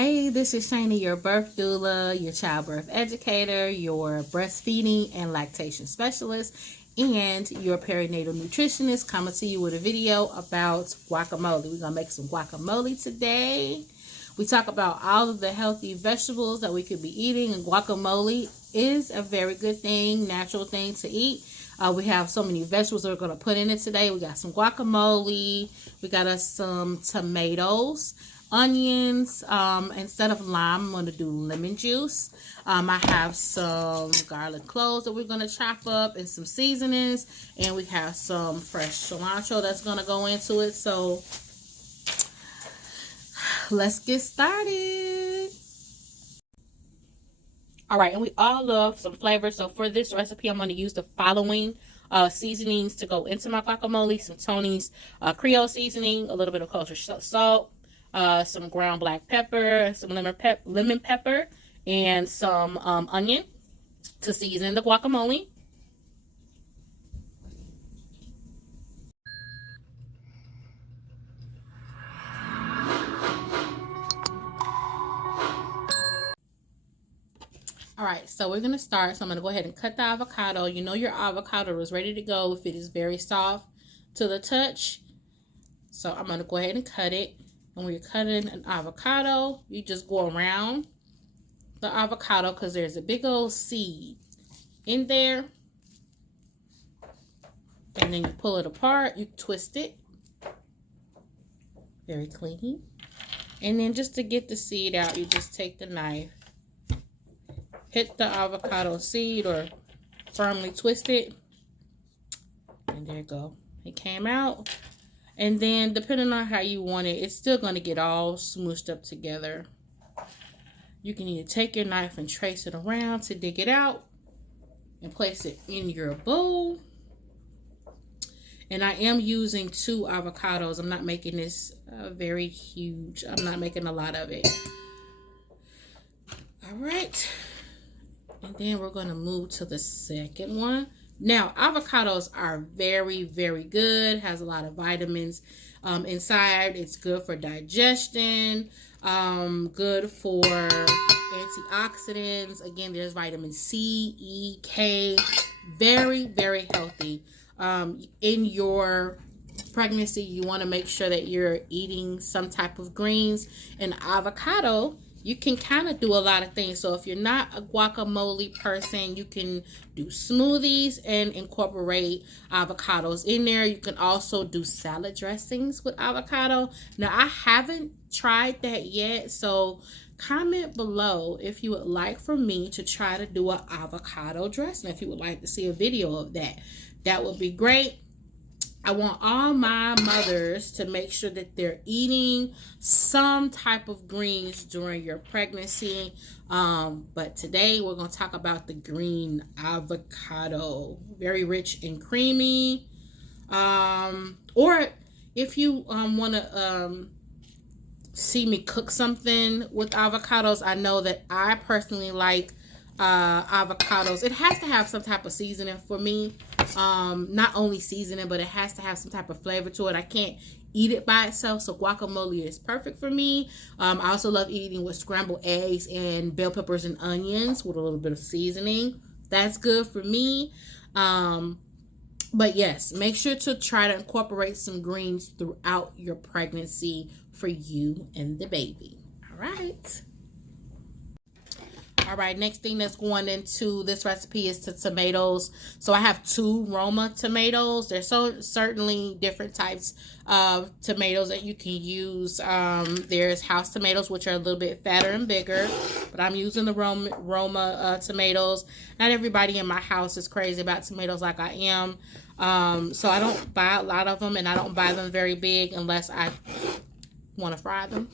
Hey, this is Shani, your birth doula, your childbirth educator, your breastfeeding and lactation specialist, and your perinatal nutritionist, coming to you with a video about guacamole. We're going to make some guacamole today. We talk about all of the healthy vegetables that we could be eating, and guacamole is a very good thing, natural thing to eat. We have so many vegetables that we're going to put in it today. We got some guacamole. We got us some tomatoes, onions. Instead of lime, I'm going to do lemon juice. I have some garlic cloves that we're going to chop up and some seasonings. And we have some fresh cilantro that's going to go into it. So let's get started. All right, and we all love some flavor. So for this recipe, I'm going to use the following seasonings to go into my guacamole. Some Tony's Creole seasoning, a little bit of kosher salt, some ground black pepper, some lemon pepper, and some onion to season the guacamole. All right, so we're going to start. So I'm going to go ahead and cut the avocado. You know your avocado is ready to go if it is very soft to the touch. So I'm going to go ahead and cut it. And when you're cutting an avocado, you just go around the avocado because there's a big old seed in there. And then you pull it apart. You twist it. Very clean. And then just to get the seed out, you just take the knife. Hit the avocado seed or firmly twist it. And there you go. It came out. And then depending on how you want it, it's still going to get all smooshed up together. You can either take your knife and trace it around to dig it out and place it in your bowl. And I am using 2 avocados. I'm not making this very huge. I'm not making a lot of it. All right. And then we're going to move to the second one. Now, avocados are very, very good. Has a lot of vitamins inside. It's good for digestion. Good for antioxidants. Again, there's vitamin C, E, K. Very, very healthy. In your pregnancy, you want to make sure that you're eating some type of greens. And avocado, you can kind of do a lot of things. So if you're not a guacamole person, you can do smoothies and incorporate avocados in there. You can also do salad dressings with avocado. Now, I haven't tried that yet, so comment below if you would like for me to try to do an avocado dressing. If you would like to see a video of that, that would be great. I want all my mothers to make sure that they're eating some type of greens during your pregnancy. But today we're going to talk about the green avocado. Very rich and creamy. Or if you want to see me cook something with avocados, I know that I personally like avocados. It has to have some type of seasoning for me. Not only seasoning, but it has to have some type of flavor to it. I can't eat it by itself, so guacamole is perfect for me. I also love eating with scrambled eggs and bell peppers and onions with a little bit of seasoning. That's good for me. But yes, make sure to try to incorporate some greens throughout your pregnancy for you and the baby. All right. All right, next thing that's going into this recipe is the tomatoes. So I have 2 Roma tomatoes. There's certainly different types of tomatoes that you can use. There's house tomatoes, which are a little bit fatter and bigger, but I'm using the Roma tomatoes. Not everybody in my house is crazy about tomatoes like I am. So I don't buy a lot of them, and I don't buy them very big unless I want to fry them.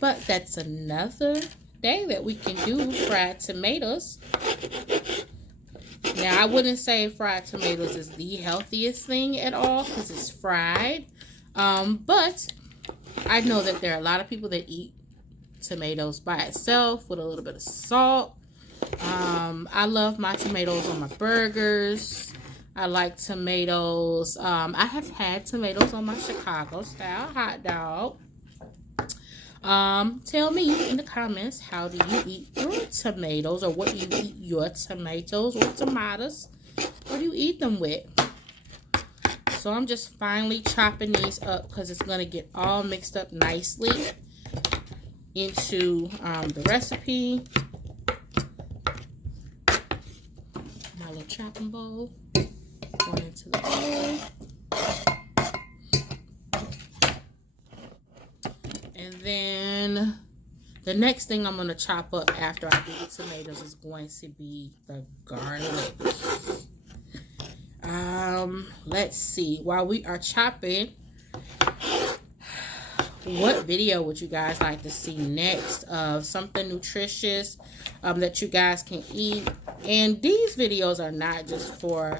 But that's another day that we can do fried tomatoes. Now, I wouldn't say fried tomatoes is the healthiest thing at all because it's fried. But I know that there are a lot of people that eat tomatoes by itself with a little bit of salt. I love my tomatoes on my burgers. I like tomatoes. I have had tomatoes on my Chicago style hot dog. Tell me in the comments, how do you eat your tomatoes, or what do you eat your tomatoes or tomatoes? What do you eat them with? So I'm just finely chopping these up because it's going to get all mixed up nicely into the recipe. My little chopping bowl going into the bowl. And then the next thing I'm going to chop up after I do the tomatoes is going to be the garlic. Let's see. While we are chopping, what video would you guys like to see next of something nutritious that you guys can eat? And these videos are not just for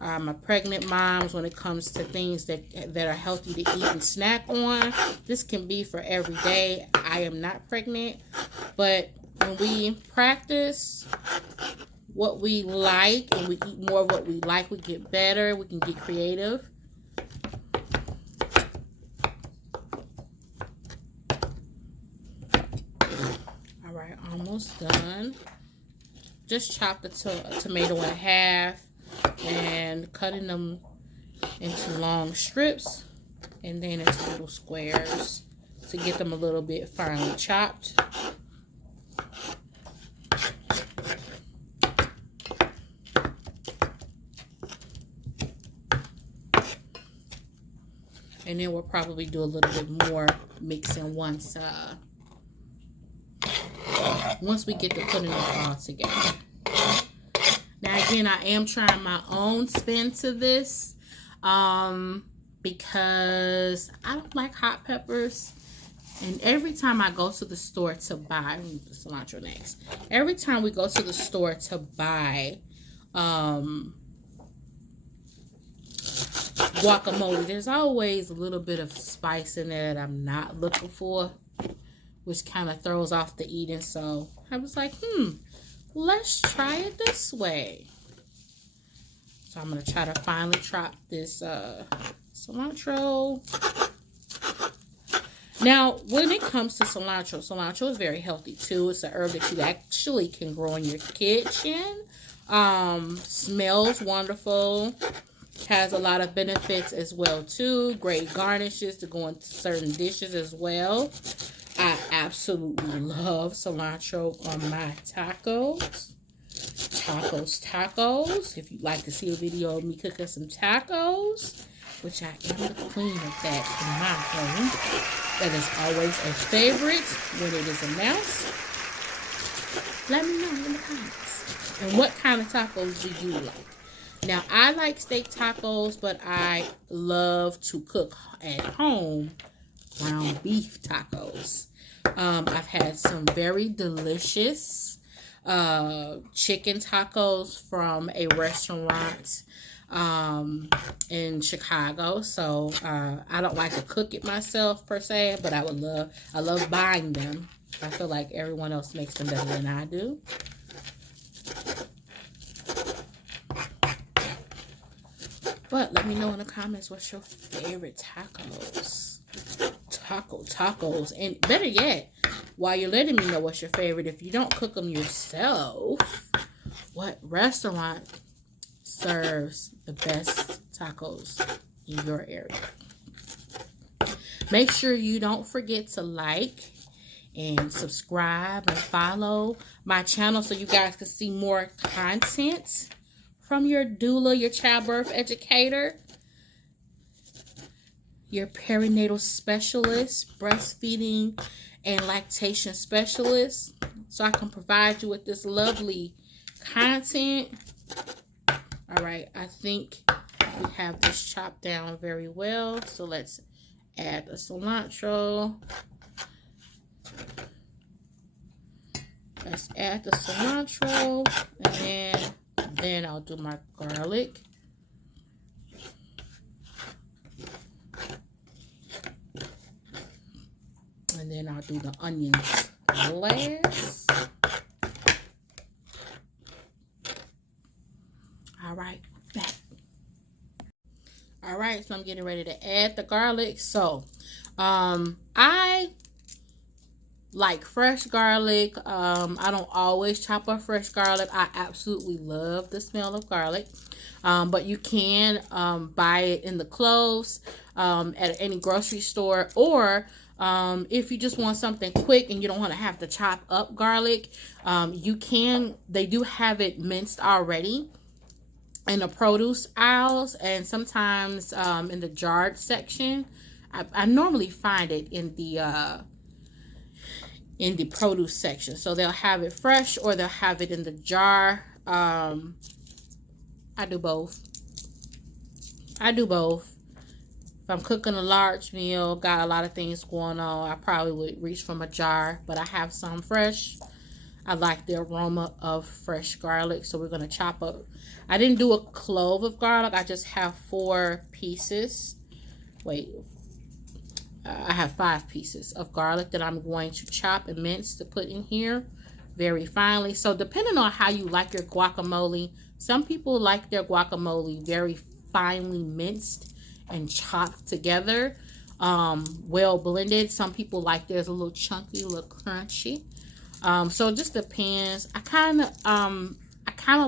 my pregnant moms when it comes to things that are healthy to eat and snack on. This can be for every day. I am not pregnant, but when we practice what we like and we eat more of what we like, we get better, we can get creative. All right, almost done. Just chop the tomato in half and cutting them into long strips and then into little squares to get them a little bit finely chopped. And then we'll probably do a little bit more mixing once we get to putting it all together. Now again, I am trying my own spin to this because I don't like hot peppers. And every time I go to the store to buy, let me put cilantro next. Every time we go to the store to buy guacamole, there's always a little bit of spice in there that I'm not looking for, which kind of throws off the eating. So I was like, let's try it this way. So I'm going to try to finely chop this cilantro. Now, when it comes to cilantro is very healthy too. It's a herb that you actually can grow in your kitchen. Smells wonderful. Has a lot of benefits as well too. Great garnishes to go into certain dishes as well. I absolutely love cilantro on my tacos. Tacos. If you'd like to see a video of me cooking some tacos, which I am the queen of that in my home. That is always a favorite when it is announced. Let me know in the comments. And what kind of tacos do you like? Now, I like steak tacos, but I love to cook at home ground beef tacos. I've had some very delicious chicken tacos from a restaurant in Chicago. So I don't like to cook it myself per se, but I love buying them. I feel like everyone else makes them better than I do. But let me know in the comments, what's your favorite tacos? Tacos. And better yet, while you're letting me know what's your favorite, if you don't cook them yourself, what restaurant serves the best tacos in your area? Make sure you don't forget to like and subscribe and follow my channel so you guys can see more content from your doula, your childbirth educator, your perinatal specialist, breastfeeding and lactation specialist, so I can provide you with this lovely content. All right, I think we have this chopped down very well, so let's add the cilantro. Let's add the cilantro, and then I'll do my garlic. And then I'll do the onions last. All right, back. All right, so I'm getting ready to add the garlic. So, I like fresh garlic. I don't always chop up fresh garlic. I absolutely love the smell of garlic. But you can buy it in the cloves at any grocery store, or if you just want something quick and you don't want to have to chop up garlic, you can. They do have it minced already in the produce aisles, and sometimes in the jarred section. I normally find it in the produce section. So they'll have it fresh or they'll have it in the jar. I do both. If I'm cooking a large meal, got a lot of things going on, I probably would reach from a jar, but I have some fresh. I like the aroma of fresh garlic, so we're going to chop up. I didn't do a clove of garlic. I just have 4 pieces. I have 5 pieces of garlic that I'm going to chop and mince to put in here very finely. So depending on how you like your guacamole, some people like their guacamole very finely minced and chopped together, well blended. Some people like theirs a little chunky, a little crunchy. So it just depends. I kind of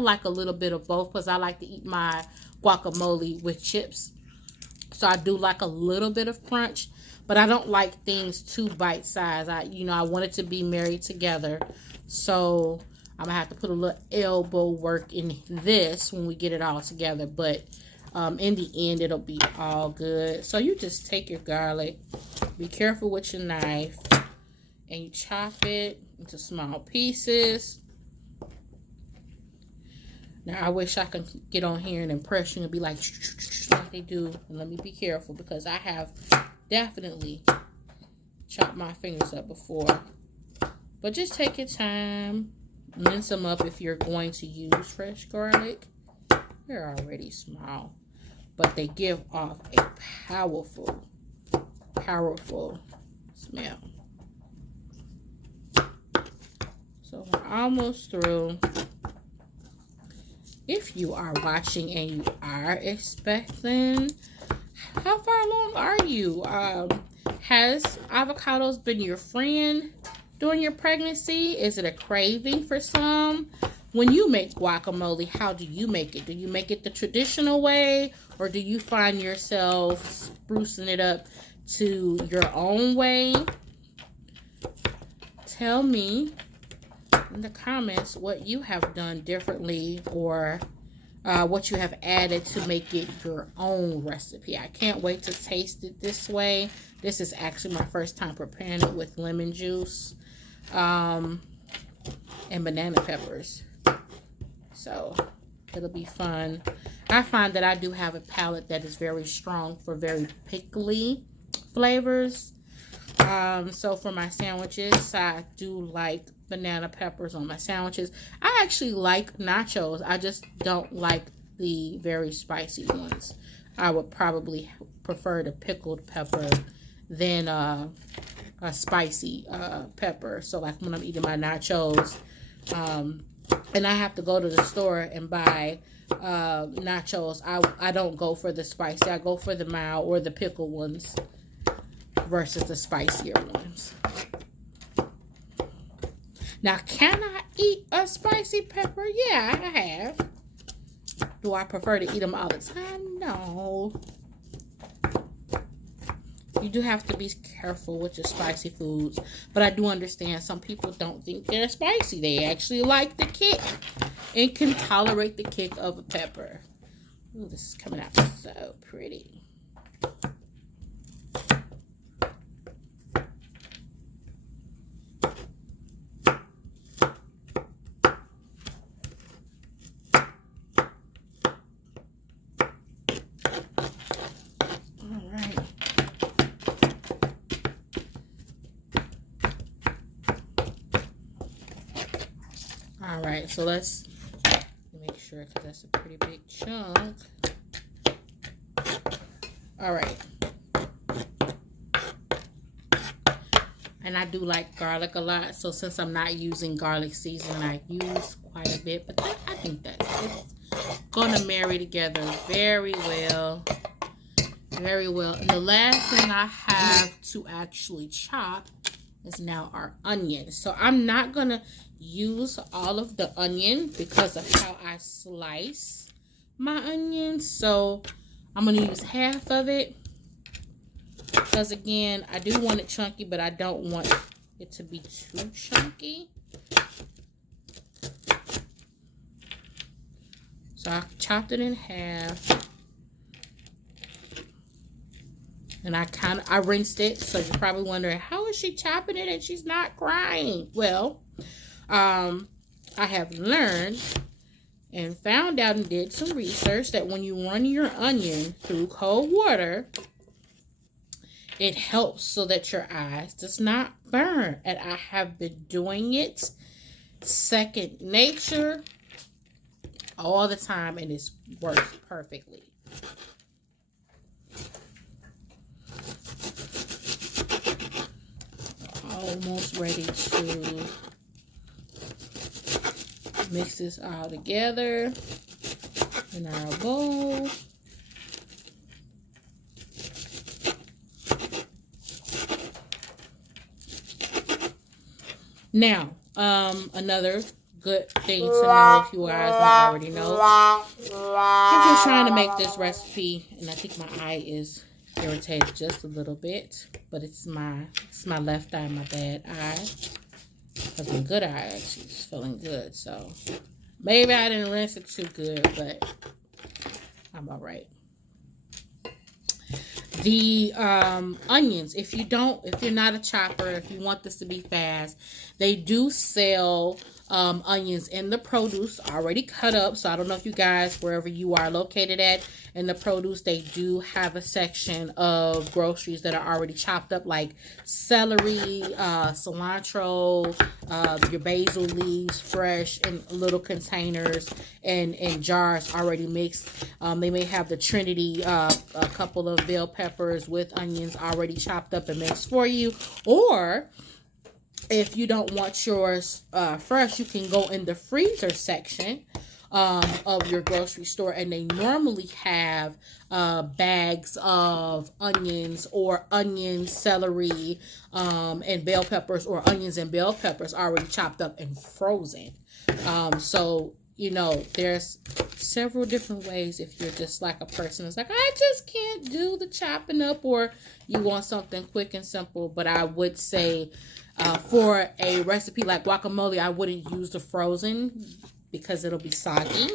like a little bit of both because I like to eat my guacamole with chips. So I do like a little bit of crunch, but I don't like things too bite-sized. I want it to be married together. So I'm gonna have to put a little elbow work in this when we get it all together. But in the end, it'll be all good. So you just take your garlic, be careful with your knife, and you chop it into small pieces. Now, I wish I could get on here and impress you and be like they do. And let me be careful because I have definitely chopped my fingers up before. But just take your time. Mince them up if you're going to use fresh garlic. They're already small, but they give off a powerful, powerful smell. So we're almost through. If you are watching and you are expecting, how far along are you? Has avocados been your friend during your pregnancy? Is it a craving for some? When you make guacamole, how do you make it? Do you make it the traditional way, or do you find yourself sprucing it up to your own way? Tell me in the comments what you have done differently, or what you have added to make it your own recipe. I can't wait to taste it this way. This is actually my first time preparing it with lemon juice and banana peppers. So it'll be fun. I find that I do have a palate that is very strong for very pickly flavors. So for my sandwiches, I do like banana peppers on my sandwiches. I actually like nachos. I just don't like the very spicy ones. I would probably prefer the pickled pepper than a spicy pepper. So like when I'm eating my nachos, and I have to go to the store and buy nachos, I don't go for the spicy. I go for the mild or the pickled ones versus the spicier ones. Now, can I eat a spicy pepper? Yeah, I have. Do I prefer to eat them all the time? No. You do have to be careful with your spicy foods. But I do understand some people don't think they're spicy. They actually like the kick and can tolerate the kick of a pepper. Ooh, this is coming out so pretty. Alright, so let's make sure, because that's a pretty big chunk. Alright. And I do like garlic a lot, so since I'm not using garlic seasoning, I use quite a bit. But I think that it's going to marry together very well. Very well. And the last thing I have to actually chop is now our onion. So I'm not going to use all of the onion because of how I slice my onions. So I'm going to use half of it because, again, I do want it chunky, but I don't want it to be too chunky. So I chopped it in half. And I rinsed it, so you're probably wondering, how is she chopping it and she's not crying? Well, I have learned and found out and did some research that when you run your onion through cold water, it helps so that your eyes does not burn. And I have been doing it second nature all the time, and it works perfectly. Almost ready to mix this all together in our bowl. Now, another good thing to know, if you guys don't already know, if you're trying to make this recipe, and I think my eye is irritated just a little bit, but it's my left eye, my bad eye, because my good eye actually is feeling good. So maybe I didn't rinse it too good, but I'm all right. The onions, if you're not a chopper, if you want this to be fast, they do sell onions in the produce already cut up. So I don't know if you guys, wherever you are located at in the produce, they do have a section of groceries that are already chopped up, like celery, cilantro, your basil leaves fresh in little containers and in jars already mixed. They may have the Trinity, a couple of bell peppers with onions already chopped up and mixed for you. Or if you don't want yours fresh, you can go in the freezer section of your grocery store, and they normally have bags of onions or onion, celery, and bell peppers, or onions and bell peppers already chopped up and frozen. So, you know, there's several different ways if you're just like a person that's like, I just can't do the chopping up, or you want something quick and simple. But I would say for a recipe like guacamole, I wouldn't use the frozen because it'll be soggy,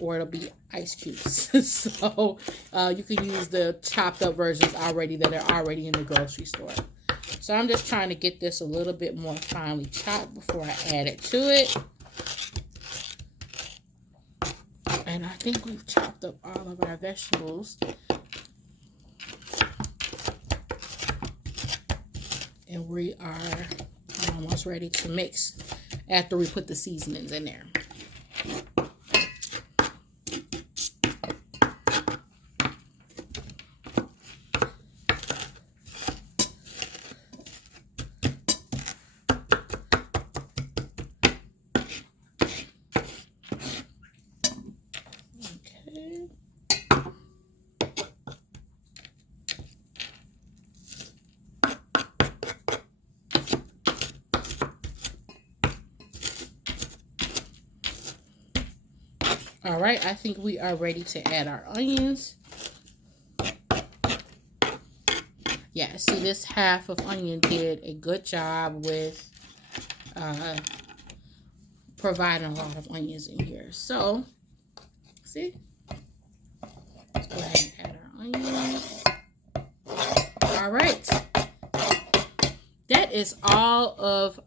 or it'll be ice cubes. So you can use the chopped up versions already that are already in the grocery store. So I'm just trying to get this a little bit more finely chopped before I add it to it. And I think we've chopped up all of our vegetables. And we are almost ready to mix after we put the seasonings in there. All right, I think we are ready to add our onions. Yeah, see, this half of onion did a good job with providing a lot of onions in here. So, see? Let's go ahead and add our onions. All right. That is all of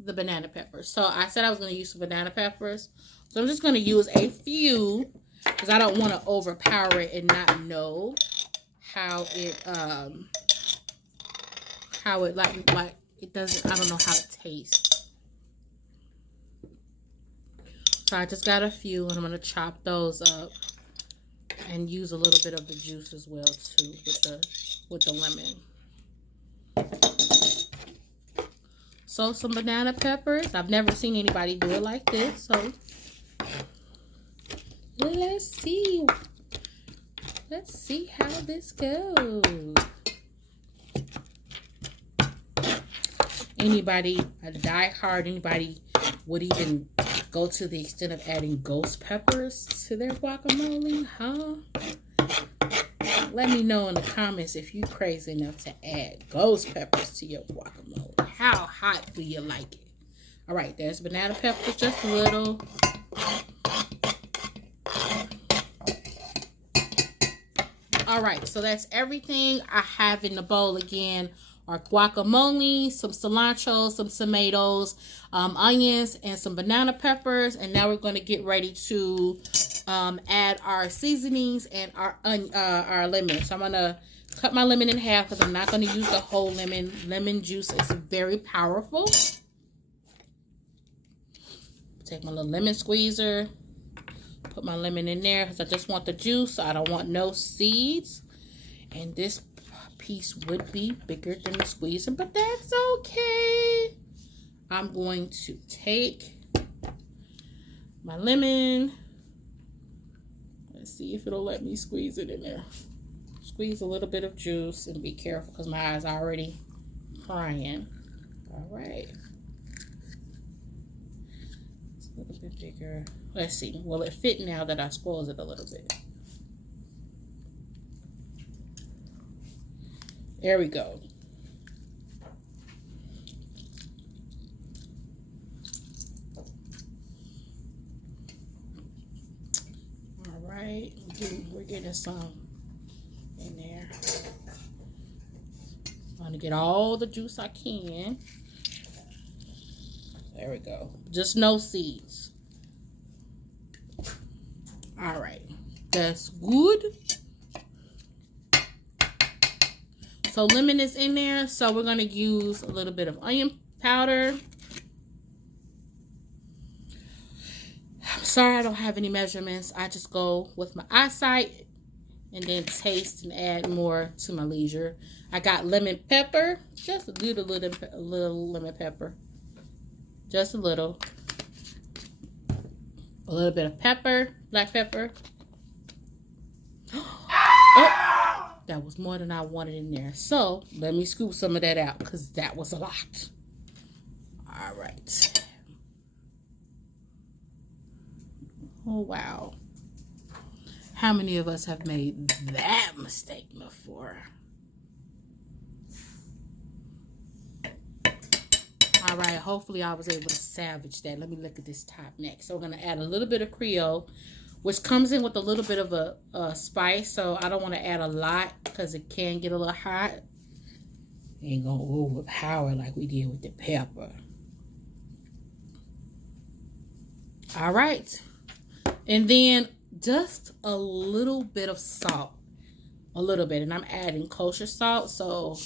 the banana peppers. So I said I was going to use some banana peppers. So I'm just going to use a few because I don't want to overpower it and not know how it like it doesn't, I don't know how it tastes. So I just got a few, and I'm going to chop those up and use a little bit of the juice as well too with the lemon. So some banana peppers. I've never seen anybody do it like this, so let's see how this goes. Anybody, a die-hard, anybody would even go to the extent of adding ghost peppers to their guacamole, huh? Let me know in the comments if you crazy enough to add ghost peppers to your guacamole. How hot do you like it? All right, there's banana peppers, just a little. All right, so that's everything I have in the bowl. Again, our guacamole, some cilantro, some tomatoes, onions, and some banana peppers. And now we're going to get ready to add our seasonings and our lemon. So I'm going to cut my lemon in half because I'm not going to use the whole lemon. Lemon juice is very powerful. Take my little lemon squeezer. Put my lemon in there because I just want the juice. I don't want no seeds. And this piece would be bigger than the squeezer, but that's okay. I'm going to take my lemon. Let's see if it'll let me squeeze it in there. Squeeze a little bit of juice and be careful because my eyes are already crying. All right. It's a little bit bigger. Let's see. Will it fit now that I squeeze it a little bit? There we go. All right. We're getting some in there. I'm going to get all the juice I can. There we go. Just no seeds. All right. That's good. So lemon is in there. So we're going to use a little bit of onion powder. I'm sorry I don't have any measurements. I just go with my eyesight and then taste and add more to my leisure. I got lemon pepper. Just a little lemon pepper. Just a little. A little bit of pepper, black pepper. Oh, that was more than I wanted in there. So let me scoop some of that out because that was a lot. All right. Oh, wow. How many of us have made that mistake before? All right, hopefully I was able to salvage that. Let me look at this top next. So we're going to add a little bit of Creole, which comes in with a little bit of a spice. So I don't want to add a lot because it can get a little hot. Ain't going to overpower like we did with the pepper. All right. And then just a little bit of salt. A little bit. And I'm adding kosher salt. So...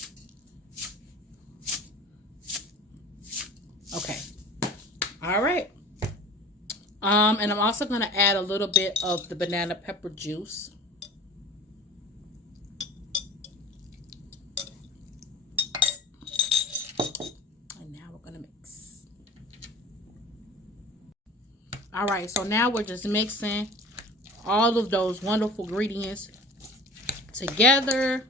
okay. All right. And I'm also going to add a little bit of the banana pepper juice. And now we're going to mix. All right. So now we're just mixing all of those wonderful ingredients together.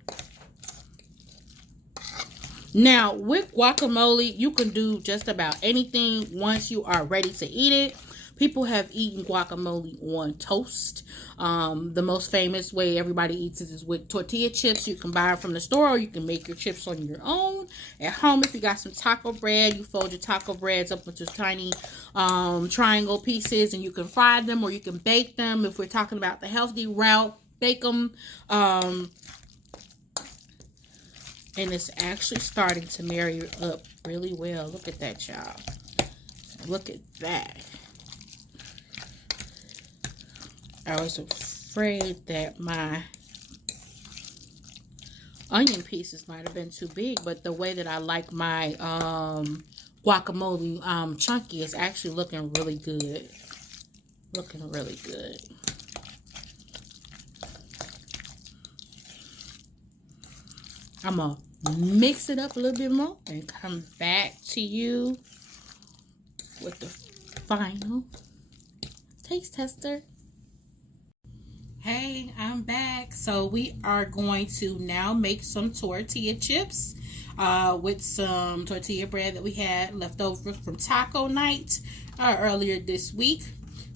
Now, with guacamole, you can do just about anything once you are ready to eat it. People have eaten guacamole on toast. The most famous way everybody eats it is with tortilla chips. You can buy it from the store or you can make your chips on your own. At home, if you got some taco bread, you fold your taco breads up into tiny triangle pieces and you can fry them or you can bake them. If we're talking about the healthy route, bake them. And it's actually starting to marry up really well. Look at that, y'all. Look at that. I was afraid that my onion pieces might have been too big, but the way that I like my guacamole chunky is actually looking really good. Looking really good. I'm going to mix it up a little bit more and come back to you with the final taste tester. Hey, I'm back. So we are going to now make some tortilla chips with some tortilla bread that we had left over from taco night earlier this week.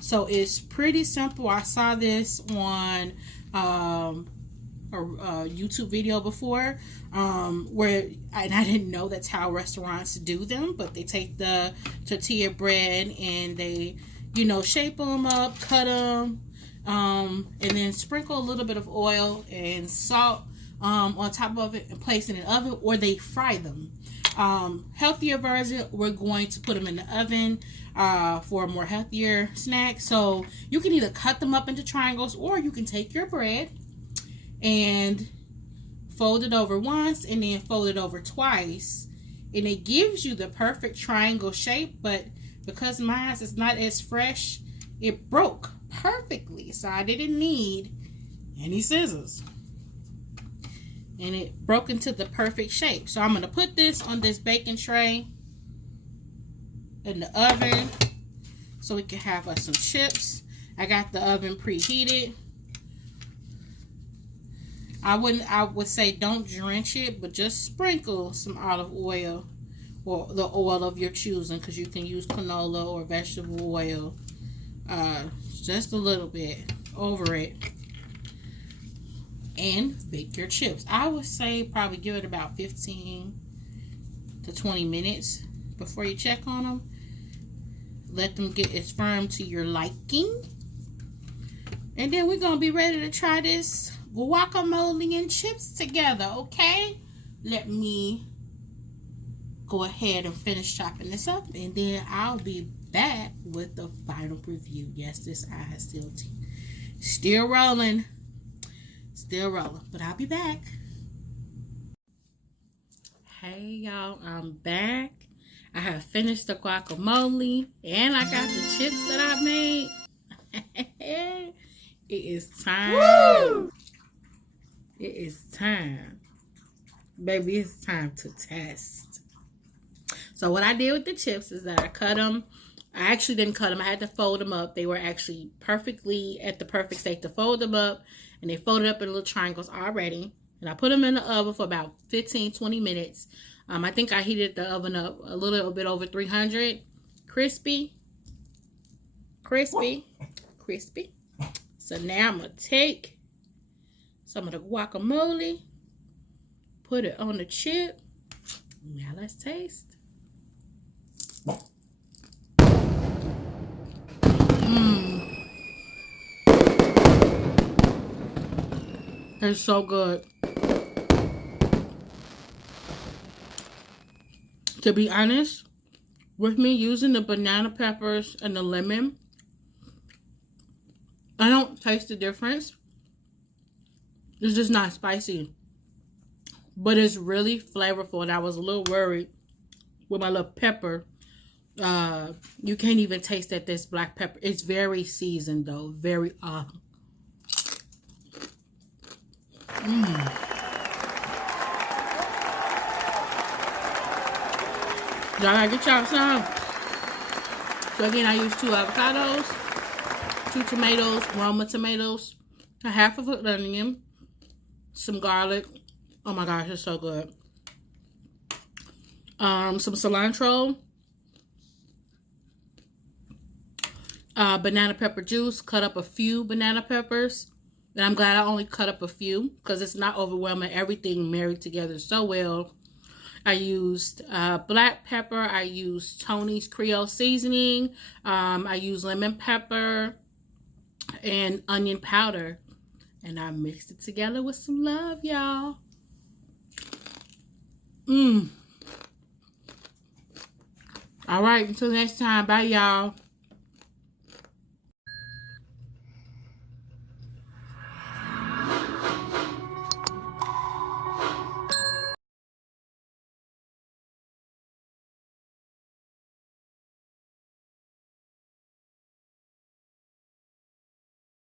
So it's pretty simple. I saw this on a YouTube video before where and I didn't know that's how restaurants do them, but they take the tortilla bread and they, shape them up, cut them, and then sprinkle a little bit of oil and salt on top of it and place it in the oven, or they fry them. Healthier version, we're going to put them in the oven for a more healthier snack. So you can either cut them up into triangles, or you can take your bread and fold it over once and then fold it over twice, and it gives you the perfect triangle shape. But because mine is not as fresh, it broke perfectly, so I didn't need any scissors, and it broke into the perfect shape. So I'm going to put this on this baking tray in the oven so we can have us some chips. I got the oven preheated. I would say don't drench it, but just sprinkle some olive oil or the oil of your choosing, because you can use canola or vegetable oil, just a little bit over it, and bake your chips. I would say probably give it about 15 to 20 minutes before you check on them. Let them get as firm to your liking, and then we're gonna be ready to try this guacamole and chips together. Okay, let me go ahead and finish chopping this up, and then I'll be back with the final review. Yes, this eye is still rolling, but I'll be back. Hey y'all, I'm back. I have finished the guacamole and I got the chips that I made. It is time. Woo! It is time. Baby, it's time to test. So what I did with the chips is that I cut them. I actually didn't cut them. I had to fold them up. They were actually perfectly at the perfect state to fold them up. And they folded up in little triangles already. And I put them in the oven for about 15-20 minutes. I think I heated the oven up a little bit over 300. Crispy. So now I'm going to take some of the guacamole, put it on the chip. Now let's taste. It's so good. To be honest, with me using the banana peppers and the lemon, I don't taste the difference. It's just not spicy. But it's really flavorful, and I was a little worried with my little pepper. You can't even taste that this black pepper. It's very seasoned though. Very Y'all gotta get y'all some. So again, I used 2 avocados, 2 tomatoes, Roma tomatoes, a half of an onion, some garlic. Oh my gosh, it's so good. Some cilantro, banana pepper juice. Cut up a few banana peppers. And I'm glad I only cut up a few because it's not overwhelming. Everything married together so well. I used black pepper. I used Tony's Creole seasoning. I used lemon pepper and onion powder. And I mixed it together with some love, y'all. All right, until next time. Bye, y'all.